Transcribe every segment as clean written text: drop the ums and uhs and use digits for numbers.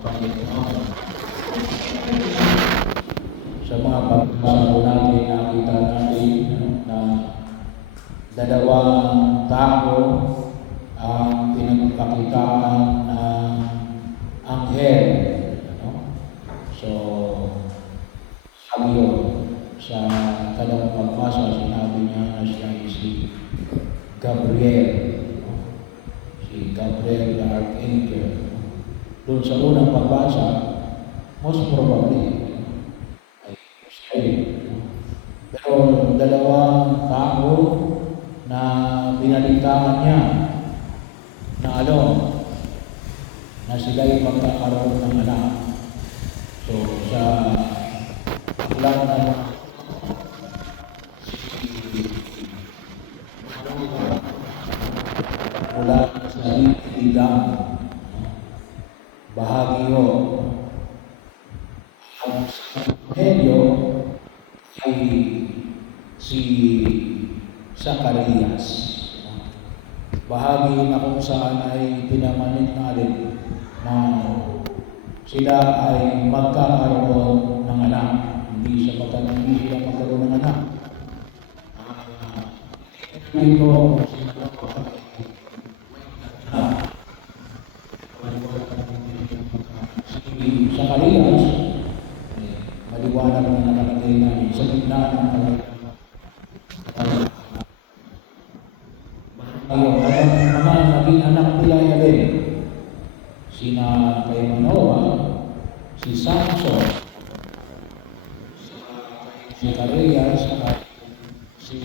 Panginoon. Sa mga pagsasalo natin, nakita natin na dalawang tao ang pinagpakitaan ng anghel. So, sabi yun, sa dalawang pagbasa, sinabi niya na siya si Gabriel. Si Gabriel the Archangel. Doon sa unang pagbasa, most probably, ay siya yun. Pero dalawang tao na binalitaan niya na na sila'y magkakaroon ng anak. So, sa aklat na mula sa Biblia, bahagi ho, ang Evangelyo ay si Zacarias. Bahagi na kung saan ay pinamanin natin na sila ay magkakaroon ng anak. Hindi sila magkaroon ng anak. Ito, si Zacarias, maliwanag na nakalagay namin sa gitna ng mga naging anak nila yan sina kay Manoah, si Samson, si Zacarias, si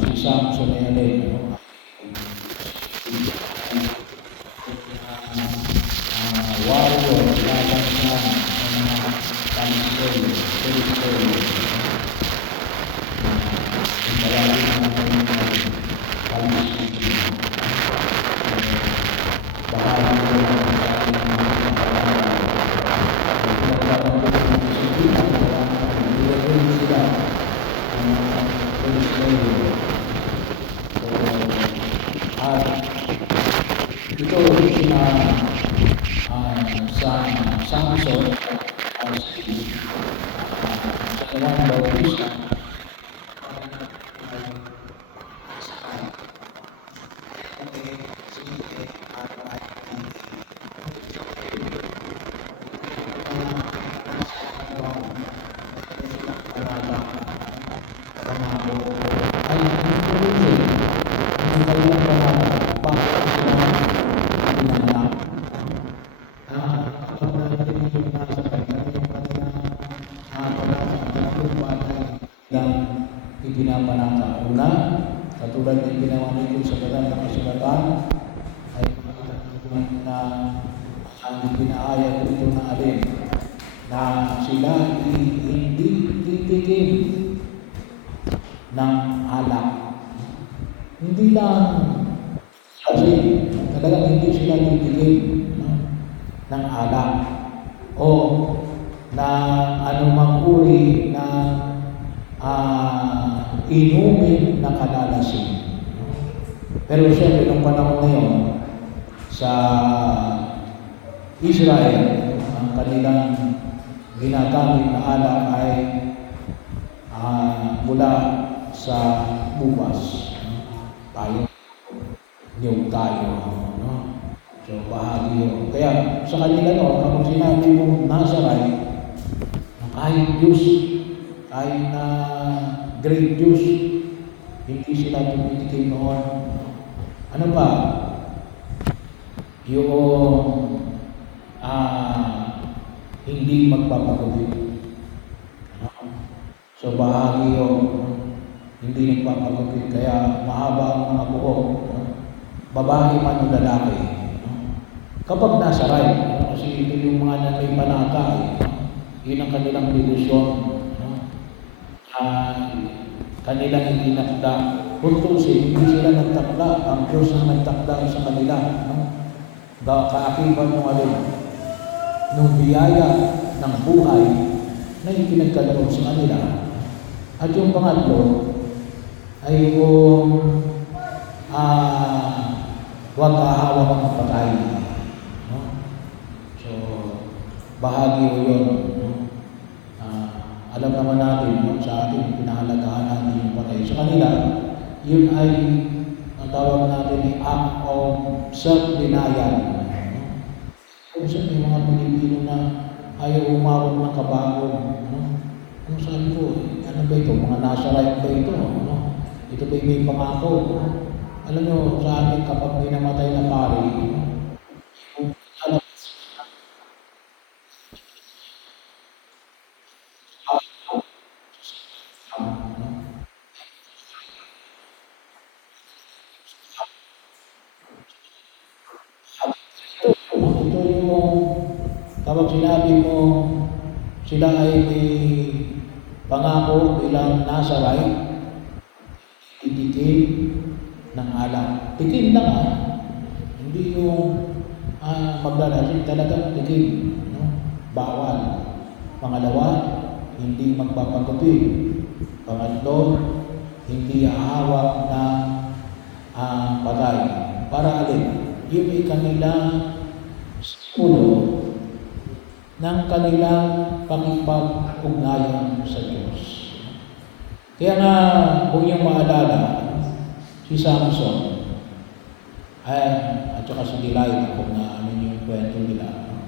si Samson ay warrior laban sa mga Palestine. Ito sa Samson sa dalawang Bautista ipinapanaka. Una, katulad ng ginawa nito sa banal na kasulatan, ay na ang ipinaaya dito na alin na sila hindi titigil ng alak. Hindi lang kasi talagang hindi sila titigil ng alak o na anumang uri na inumin na kalalasin. Pero siyempre, nung panahon ngayon, sa Israel, ang kanilang ginagamit na alak ay mula sa buwas. Tayo, niyog tayo. So, bahagi yun. Kaya, sa kanila kapag sinabi mong Nazarite, kahit Diyos, kahit na great Diyos, hindi sila tumitikin noon. Ano pa? Yung hindi magpapagupit. So bahagi yun, hindi nagpapagupit. Kaya mahaba ang mga buhok. Babae man o lalaki. Kapag nasa right, kasi ito yung mga nanay panata, yun ang kanilang delusyon. kanilang itinakda. Kuntusin, hindi sila nagtakda, ang Diyos ang nagtakda sa kanila. No? Kaakibat ng alin, nung biyaya ng buhay na ipinagkaloob sa kanila. At yung pangatlo ay kung huwag hahawak ng patay. No? So, bahagi ko yun. No? Alam naman natin, no, sa atin, pinahalagahan natin yung patay. Sa kanila, yun ay, ang tawag natin ay act of self-denial. No? Kung saan may mga Pilipino na ayaw umawag ng kabago. No? Kung sabi ko, ano ba ito? Mga Nazarite ba ito? No? Ito ba may pangako? No? Alam nyo, sa amin, kapag may namatay na pari, no? Ito yung kapag sinabi mo sila ay may pangako bilang Nazarite, itikim ng alak. Tikim lang hindi yung maglalasing, talagang tikim. No? Bawal. Pangalawa, hindi magpapagupit. Pangatlo, hindi hahawak ng patay. Para alin? Yung ay kanilang simbolo ng kanilang pakipag-ugnayan sa Diyos. Kaya nga, kung yung maalala, si Samson, at saka si Delilah, kung ano yung kwento nila,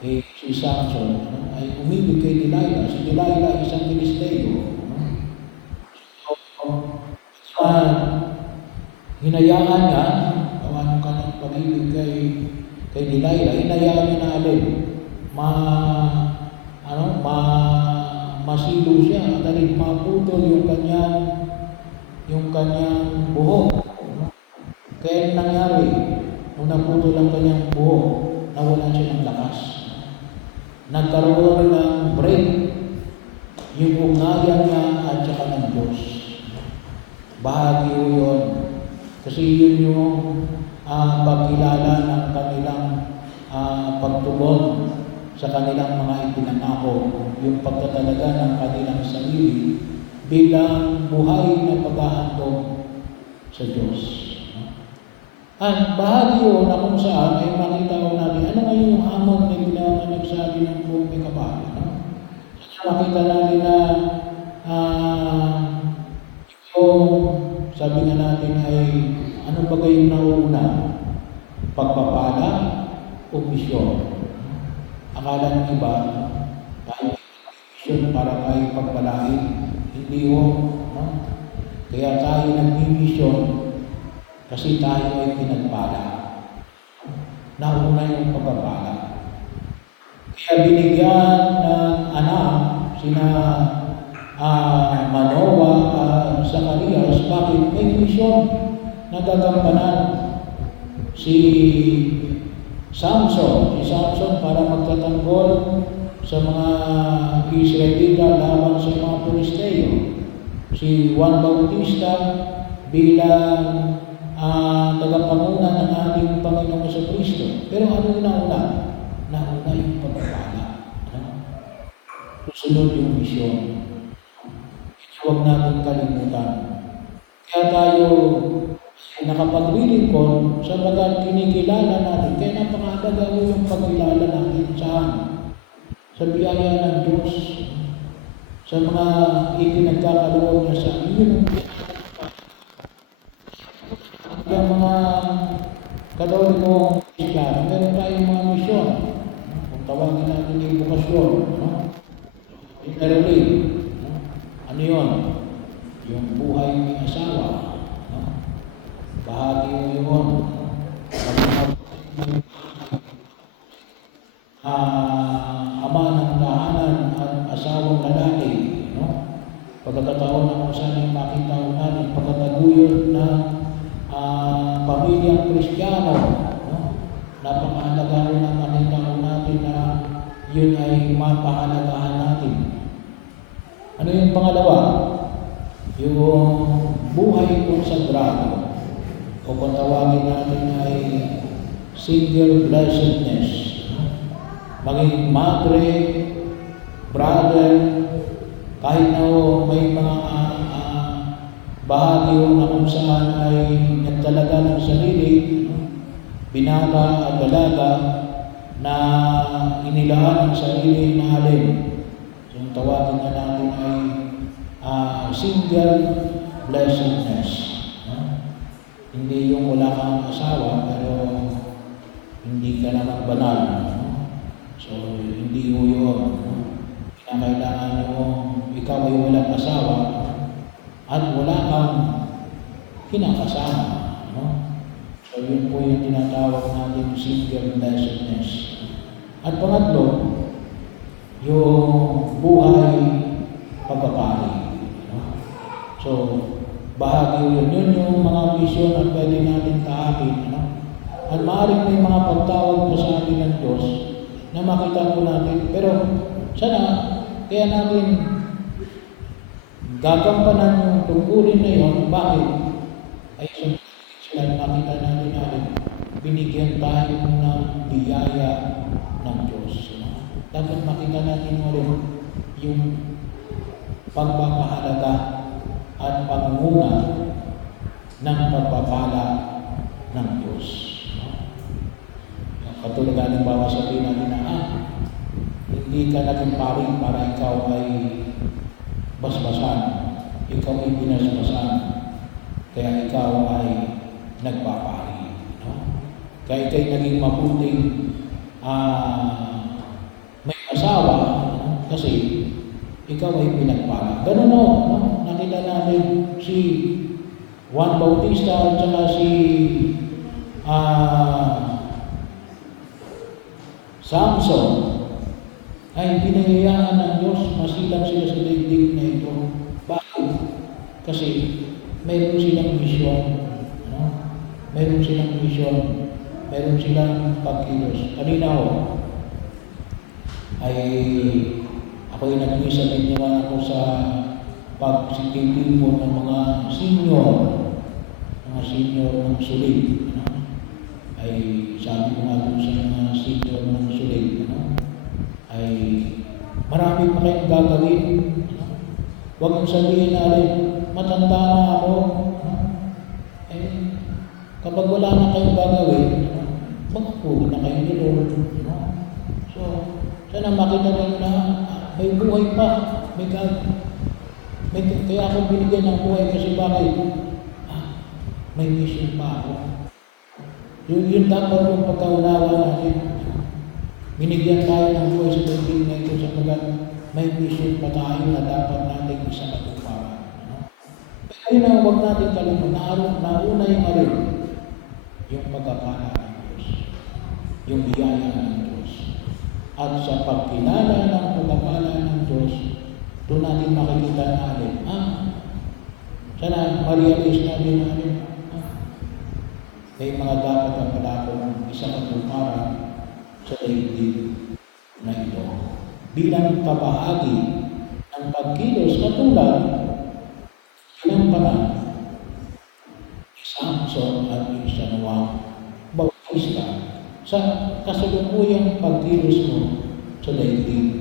si Samson ay umibig kay Delilah. Si Delilah isang Filisteo. Hinayaan niya, gawa ng kanyang pag-ibig kay Delilah, hinayaan niya na alin, masilo siya, at alin, maputol yung kanyang buhok. Kaya nangyari, nung naputol ang kanyang buhok, nawalan siya ng lakas. Nagkaroon ng break yung ugnayan niya at saka ng Diyos. Bahagi yun. Kasi yun yung pagkilala ng kanilang pagtugon sa kanilang mga ipinangako, yung pagtatalaga ng kanilang sarili bilang buhay na paghahandog sa Diyos. At bahagi yun na kung saan ay makita ko natin, ano ngayon yung hamon na pinanagsabi ng buong may kapal. Makita natin na sabi nga natin ay ano ba kayong nauuna? Pagpapala o misyon? Akala ng iba, tayo misyon para tayo pagpalain. Hindi ho. No? Kaya tayo nagmimisyon kasi tayo ay pinagpala. Nauna yung pagpapala. Kaya binigyan ng anak sina Manoa at Zacarias, bakit may misyon na gagampanan si Samson para magtatanggol sa mga Israelita laban sa mga Filisteo. Si Juan Bautista bilang tagapanguna ng ating Panginoong Jesucristo. Pero ano yung nauna? Nauna yung pagpapala. Susunod yung misyon. Huwag natin kalimutan. Kaya tayo ay nakapaglilingkod sapagat kinikilala natin. Kaya napakahalaga yung pagkilala natin sa biyaya ng Diyos, sa mga ipinagkakaloob niya sa iyo. Yung mga Katolikong Kristiyano, meron tayong mga misyon. Kung tawagin natin yung bukasyon, literally, ano yun? Yung buhay ng asawa. Bahagi mo yun. Ama ng tahanan at asawang lalaki. Pagkakataon na kung saan yung makita natin, pagkataguyod na pamilyang Kristiyano. Napakahalaga rin ang makita natin na yun ay mapahalagahan natin. Ano yung pangalawa? yung buhay konsagrado o kung tawagin natin ay single blessedness. Maging madre, brother, kahit na may mga bahagi na kung saan ay nagtalaga ng sarili, binata at dalaga na inilaan ang sarili na alin. So, yung tawagin na natin ay single blessedness. Hindi yung wala kang asawa pero hindi ka naman banal. So, hindi mo yun. Kailangan mo, ikaw ay walang asawa at wala kang kinakasama. So, yun po yung tinatawag natin single blessedness. At pangatlo, yung buhay pagpapali. So, bahagi yun yung mga vision na pwede natin kaapin. At maaaring may mga pagtawag pa sa atin ng Diyos na makita po natin. Pero sana, kaya natin gagampanan yung tungkulin na yun. Bakit? Ay sila makita natin binigyan tayo ng biyaya ng Diyos. Dapat makita natin ulit yung pagpapahalaga at pangunguna ng pagpapala ng Diyos. Katulad halimbawa sabihin natin na hindi ka naging pari para ikaw ay basbasan. Ikaw ay binasbasan. Kaya ikaw ay nagpapari. Kaya ikaw'y naging mabuting may asawa kasi ikaw ay pinagpala. Ganun no? Nakita natin si Juan Bautista at saka si Samson ay pinayayaan ng Diyos, masilang sila sa daigdig na ito. Bakit? Kasi mayroon silang misyon. Mayroon silang misyon. Mayroon silang pagkilos. Kanina ay ako'y nag-misa din naman ako sa pagsikitipon ng mga senior ng sulit. Ay sabi ko nga doon sa mga senior ng sulit, ay marami pa kayong gagawin. Huwag mong sabihin na matanda na ako. Kapag wala na kayong gagawin, magpapuro na kayo ni Lord. So, sana makita nyo na may buhay pa. Kaya ako binigyan ng buhay kasi bakit? May mission pa ako. Yun dapat yung pagkaunawa natin. Binigyan tayo ng buhay sa daigdig na ito sapagat may mission pa tayo na dapat natin isang katuparan. Kaya na huwag natin kalimutan. Nauna yung yung pagkapala ng Diyos. Yung biyaya ng Diyos. At sa pagkilala ng pagkapala ng Diyos, doon natin makikita natin, sana ma-realize natin may mga dapat ang palakong isang katuparan sa daigdig na ito. Bilang kabahagi ng pagkilos katulad ng panahon ni Samson at yung sa Juan Bautista sa kasalukuyang pagkilos mo sa daigdig